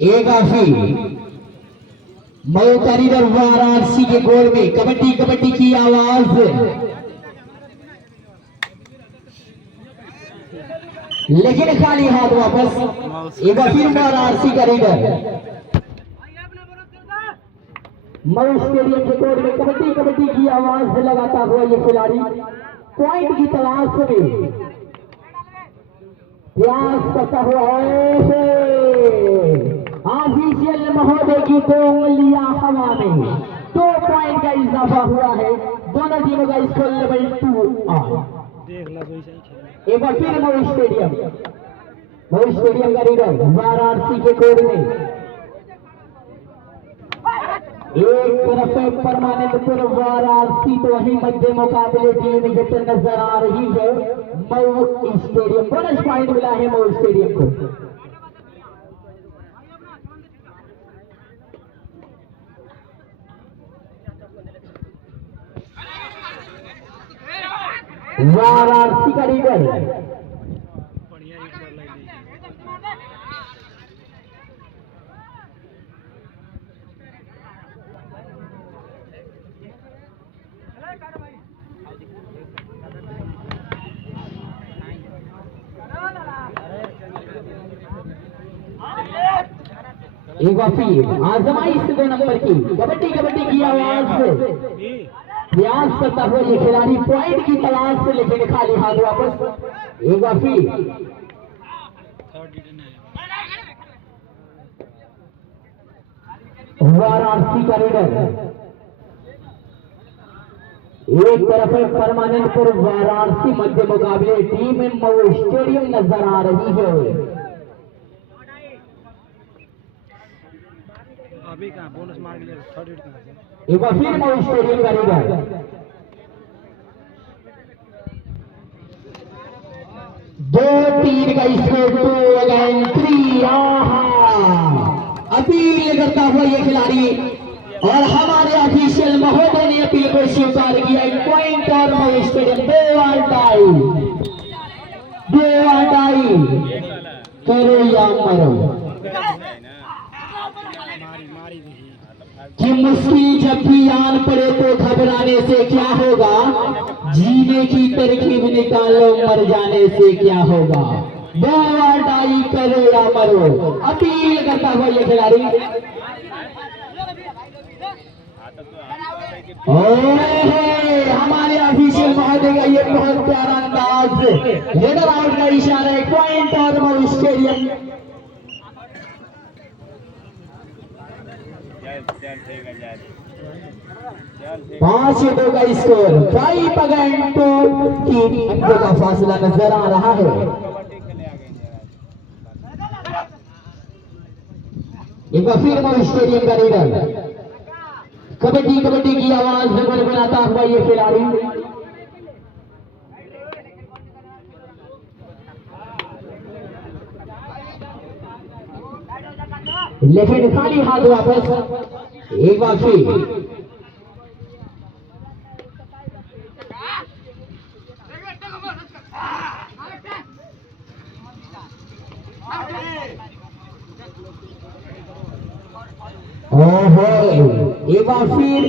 एक काफी मऊ करीडर वाराणसी के गोल में कबड्डी कबड्डी की आवाज, लेकिन खाली हाथ वापस। एक बार फिर वाराणसी करीडर मऊ स्टेडियम के कोर्ट में कबड्डी कबड्डी की आवाज से लगाता हुआ ये खिलाड़ी पॉइंट की तलाश में प्रयास करता हुआ है। ऑफिशियल महोदय की 2 उंगलियां हवा में, 2 पॉइंट का इजाफा हुआ है। दोनों टीमों का स्कोर लेवल 2 एक बार फिर मऊ स्टेडियम का रीडर वाराणसी के कोर्ट में एक तरफ परमानेंटपुर वाराणसी तो वही मध्य मुकाबले टीम जैसे नजर आ रही है मऊ स्टेडियम। बोनस पॉइंट मिला है मऊ स्टेडियम को। वाराणसी का रीडर एक बार फिर आजमाइश 2 नंबर की कबड्डी कबड्डी की आवाज से प्रयास करता हुआ ये खिलाड़ी पॉइंट की तलाश से, लेकिन खाली हाथ वापस। एक बार फिर वाराणसी का रीडर एक तरफ है परमानेंटपुर वाराणसी मध्य मुकाबले टीम मऊ स्टेडियम नजर आ रही है। अभी कहां बोनस मार लिया, थर्ड हिट कहां से। एक बार फिर मऊ स्टेडियम का रीडर 2-3 का स्कोर 2-3। अपील करता हुआ ये खिलाड़ी और हमारे ऑफिशियल महोदय ने अपील को स्वीकार किया। पॉइंट और मऊ स्टेडियम 2-2 करो या मरो कि मुश्किल जब भी आन पड़े तो घबराने से क्या होगा, जीने की तरकीब निकालो मर जाने से क्या होगा। 2-2 करो या मरो, अपील करता हुआ ये खिलाड़ी। हमारे ऑफिशियल महोदय का ये बहुत प्यारा अंदाज, रेडर आउट का इशारा है। पॉइंट और मऊ स्टेडियम 5-2 का स्कोर। 5-2 की अंकों का फासला नजर आ रहा है। एक बार फिर मऊ स्टेडियम का रीडर कबड्डी कबड्डी की आवाज बनाता हुआ ये खिलाड़ी लेकिन खाली हाथ वापस। एक बार फिर एक बार फिर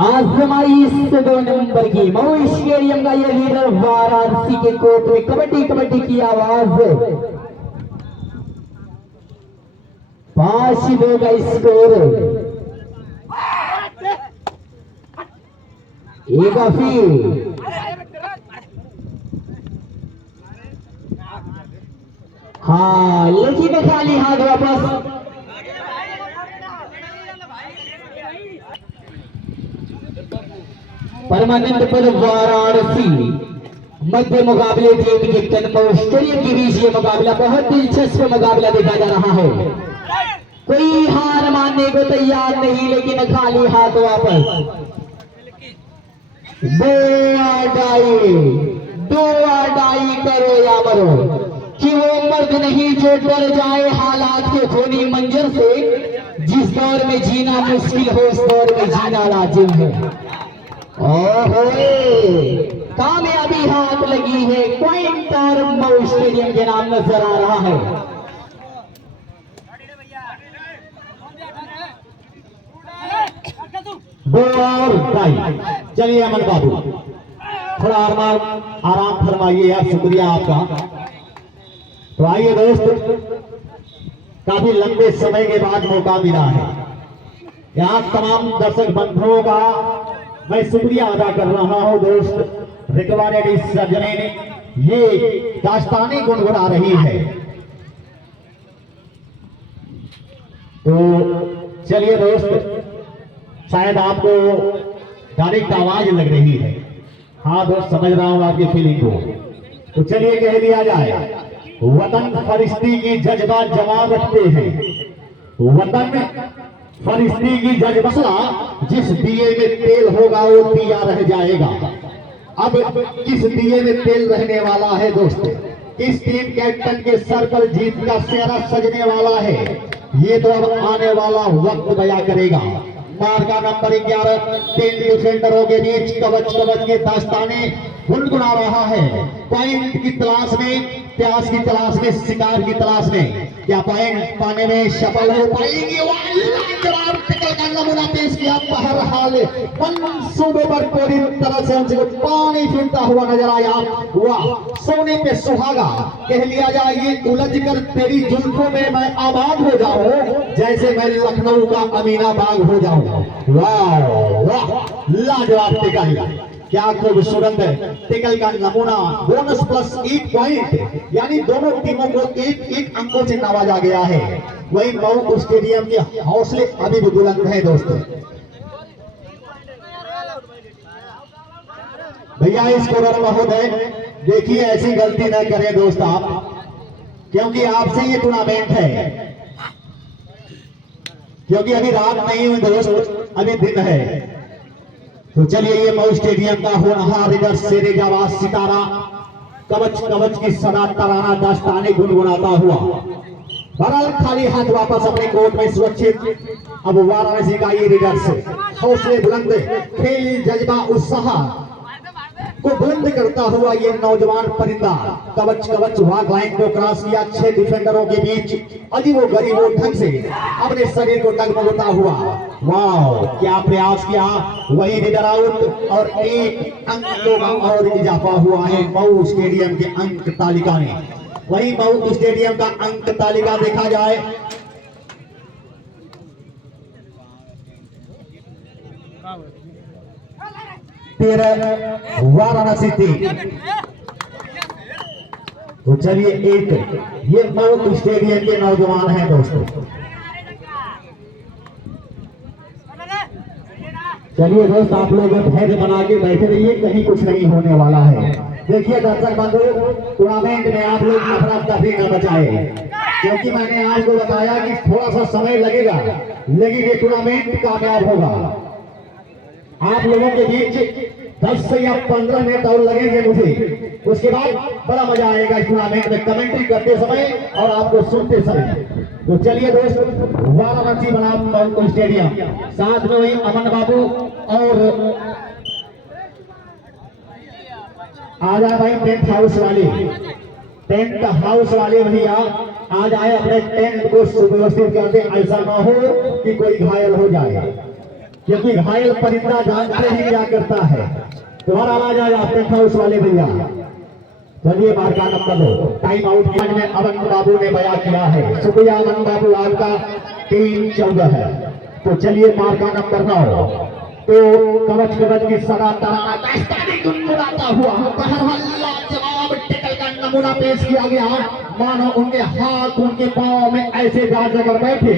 आजमाइश 2 नंबर की मऊ स्टेडियम का ये लीडर वाराणसी के कोर्ट में कबड्डी कबड्डी की आवाज। 5-2 का स्कोर। एक बार फिर हाँ, लेकिन खाली हाथ वापस। परमानेंटपुर वाराणसी मध्य मुकाबले टीम कैप्टन मऊ स्टेडियम के बीच ये मुकाबला बहुत दिलचस्प मुकाबला देखा जा रहा है। कोई हार मानने को तैयार नहीं, लेकिन खाली हाथ वापस। 2-2 करो या मरो कि वो मर्द नहीं जो डर जाए हालात के खूनी मंजर से। जिस दौर में जीना मुश्किल हो उस दौर में जीना लाजिम है। कामयाबी हाथ लगी है। पॉइंट और मऊ स्टेडियम के नाम नजर आ रहा है। 2 और ढाई। चलिए अमन बाबू थोड़ा आराम फरमाइए यार, शुक्रिया आपका। तो आइए दोस्त, काफी लंबे समय के बाद मौका मिला है। यहाँ तमाम दर्शक बंधुओं का मैं शुक्रिया अदा कर रहा हूँ दोस्त। रिकवारेड सर्जने ये दास्तानी गुनगुना रही है। तो चलिए दोस्त, शायद आपको डायरेक्ट आवाज लग रही है। हाँ दोस्त, समझ रहा हूं आपकी फीलिंग को। तो चलिए कह दिया जाए, वतन फरिश्ती की जज्बा जवान रखते हैं। वतन फरिश्ती की जज्बा, जिस दिए में तेल होगा वो दिया रह जाएगा। अब किस दिए में तेल रहने वाला है दोस्त? किस टीम कैप्टन के सर पर जीत का सेहरा सजने वाला है, ये तो अब आने वाला वक्त बयां करेगा। मार्का नंबर 11 3 डिफेंडरों के बीच कवच की दास्ताने गुनगुना रहा है। पॉइंट की तलाश में, प्यास की तलाश में, शिकार की तलाश में, क्या पॉइंट पाने में सफल हो पाएंगे? का नमूना पेश किया। बहरहाल मंसूबे पर पूरी तरह से उनसे पानी फिरता हुआ नजर आया। वाह, सोने पे सुहागा कह लिया जाए, ये उलझ कर तेरी जुल्फों में मैं आबाद हो जाऊं, जैसे मैं लखनऊ का अमीनाबाग हो जाऊं। वाह वाह, लाजवाब टिकल, क्या खूबसूरत टिकल का नमूना। बोनस प्लस 1 पॉइंट, यानी दोनों टीमों को 1-1 अंकों से नवाजा गया है। वही मऊ स्टेडियम के हौसले अभी भी बुलंद है दोस्तों। भैया इस स्कोरर महोदय, देखिए ऐसी गलती न करें दोस्त आप, क्योंकि आपसे ये टूर्नामेंट है। क्योंकि अभी रात नहीं हुई दोस्त, अभी दिन है। तो चलिए, ये मऊ स्टेडियम का होनहार रिडर शेरे जवाब सितारा कवच की सदा तराना दास्ताने गुनगुनाता हुआ बहरहाल खाली हाथ वापस अपने कोर्ट में सुरक्षित। अब वाराणसी का ये रिडर्स हौसले बुलंद, खेल जज्बा उत्साह को बुलंद करता हुआ ये नौजवान परिंदा कवच वाक लाइन को क्रॉस किया। 6 डिफेंडरों के बीच अजीबो गरीबो ढंग से अपने शरीर को डगमगाता हुआ। वाह, क्या प्रयास किया। वही रिडर आउट और 1 अंक और इजाफा हुआ है मऊ स्टेडियम के अंक तालिका में। वही मऊ स्टेडियम का अंक तालिका देखा जाए, वाराणसी 3। तो चलिए, 1 ये मऊ स्टेडियम के नौजवान हैं दोस्तों। चलिए दोस्त, आप लोग धैर्य बना के बैठे रहिए, कहीं कुछ नहीं होने वाला है। देखिए दर्शक बंधु, टूर्नामेंट में आप लोग अफरा तफरी न बचाए, क्योंकि मैंने आपको बताया कि थोड़ा सा समय लगेगा, लेकिन ये टूर्नामेंट कामयाब होगा। आप लोगों के बीच 10 से या 15 मिनट और लगेंगे मुझे, उसके बाद बड़ा मजा आएगा इस टूर्नामेंट में कमेंट्री करते समय और आपको सुनते समय। तो चलिए दोस्त, वाराणसी बनाम स्टेडियम, साथ में वही अमन बाबू और आ जाए भाई टेंट हाउस वाले भैया आ जाए, अपने टेंट को सुव्यवस्थित करते, ऐसा ना हो कि कोई घायल हो जाए, क्योंकि घायल परिंदा जानते ही क्या करता है। तुम्हारा आवाज आया टेंट हाउस वाले भैया। चलिए, मार्का नंबर 2 टाइम आउट में अमन बाबू ने बयां किया है। शुक्रिया अमन बाबू, आपका 3-14 है। तो चलिए, मार्का नंबर 9 तो कवच की सदा तराना दास्तानी गुनगुनाता हुआ जवाब टिकल का नमूना पेश किया गया। मानो उनके हाथ उनके पांव में ऐसे जा कर बैठे,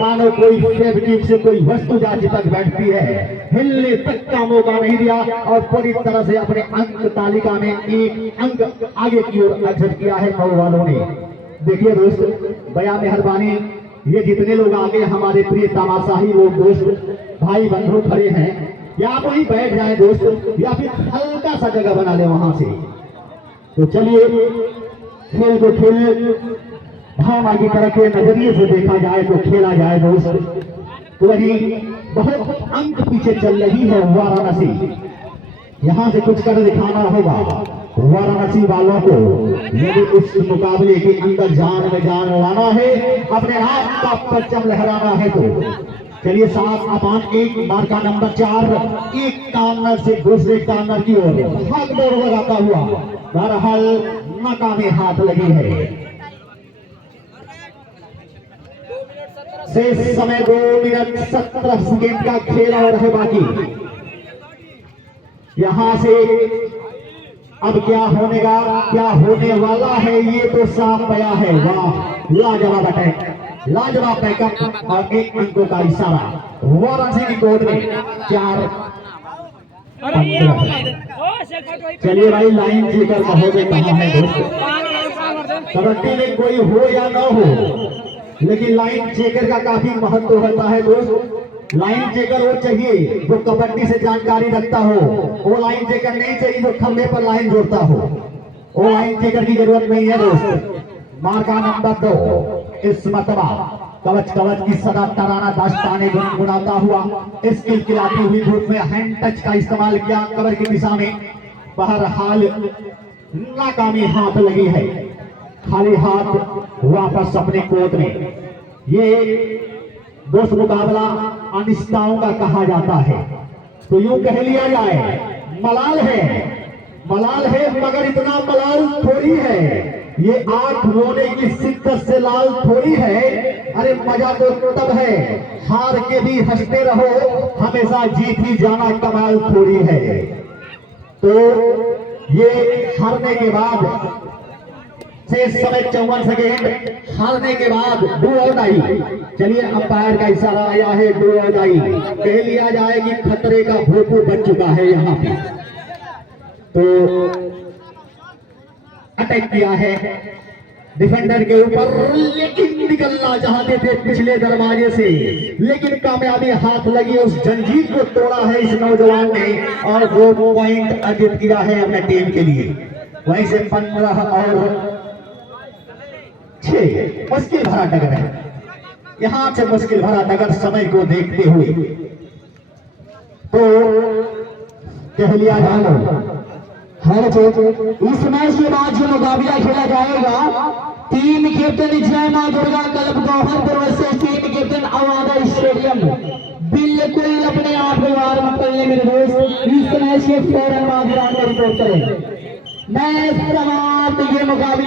मानो कोई फेविक्विक से कोई वस्तु जा चिपक बैठती है। हिलने तक का मौका नहीं दिया और पूरी तरह से अपने अंक तालिका में 1 अंक आगे की ओर अग्रसर किया है मऊ वालों ने। देखिए दोस्त, बया मेहरबानी, ये जितने लोग आगे हमारे प्रिय तमाशाही लोग दोस्त भाई बंधु खड़े हैं, या आप वहीं बैठ जाए दोस्त, या फिर हल्का सा जगह बना ले वहां से। तो चलिए, खेल को खेल भावना की तरह के नजरिए से देखा जाए तो खेला जाए दोस्त। तो वही बहुत अंक पीछे चल रही है वाराणसी, यहां से कुछ कर दिखाना होगा वाराणसी वालों को। यदि इस मुकाबले के अंदर जान में जान लाना है, अपने आप का परचम लहराना है, तो चलिए 7/1 मार्का नंबर 4 एक कॉर्नर से दूसरे कॉर्नर की ओर भाग दौड़ लगाता हुआ बहरहाल नाकामी हाथ लगी है। शेष समय 2 मिनट 17 सेकेंड का खेल और है बाकी। यहां से अब क्या होने वाला है ये तो साफ गया है। वाह लाजवाब अटैक, लाजवाब बैकअप और 1 अंकों का इशारा वाराणसी की कोर्ट में 4-15। चलिए भाई लाइन चेकर कहोगे कहाँ है दोस्त। कबड्डी में कोई हो या ना हो लेकिन लाइन चेकर का काफी महत्व होता है दोस्त। लाइन चेकर वो चाहिए जो कबड्डी से जानकारी रखता हो, वो लाइन चेकर नहीं चाहिए जो खंभे पर लाइन जोड़ता हो। वो लाइन चेकर की जरूरत नहीं है दोस्त। मार्का नंबर 2 इस मतबा कवच की सदा तराना दास्ताने गुनगुनाता हुआ इस खिलखिलाती हुई धूप में हैंड टच का इस्तेमाल किया कवर की दिशा में। बहरहाल नाकामी हाथ लगी है। खाली हाथ वापस अपने कोर्ट में। ये दोस्त मुकाबला अनिश्चितताओं का कहा जाता है तो यूं कह लिया जाए मलाल है मगर इतना मलाल थोड़ी है। ये आंख रोने की शिद्दत से लाल थोड़ी है। अरे मजा तो तब है हार के भी हंसते रहो, हमेशा जीत ही जाना कमाल थोड़ी है। तो ये हारने के बाद शेष समय 54 सेकेंड हारने के बाद डू और डाई। चलिए अंपायर का इशारा आया है डू और डाई। कह लिया जाए कि खतरे का भोपू बच चुका है यहाँ पे। तो अटैक किया है डिफेंडर के ऊपर लेकिन निकलना चाहते थे पिछले दरवाजे से, लेकिन कामयाबी हाथ लगी। उस जंजीर को तोड़ा है इस नौजवान ने और 2 पॉइंट अर्जित किया है अपने टीम के लिए। वहीं से 15 और 6 मुश्किल भरा टक्कर है। यहां से मुश्किल भरा टक्कर समय को देखते हुए तो कह लिया जाए इस मैच के बाद जो मुकाबला खेला जाएगा टीम कैप्टन जय मां Durga club Gauharpur versus team captain Avaada stadium बिल्कुल अपने आप व्यवहार में करने मेरे दोस्त। इस मैच के फौरन बाद रिपोर्ट करें। मैच समाप्त। ये मुकाबला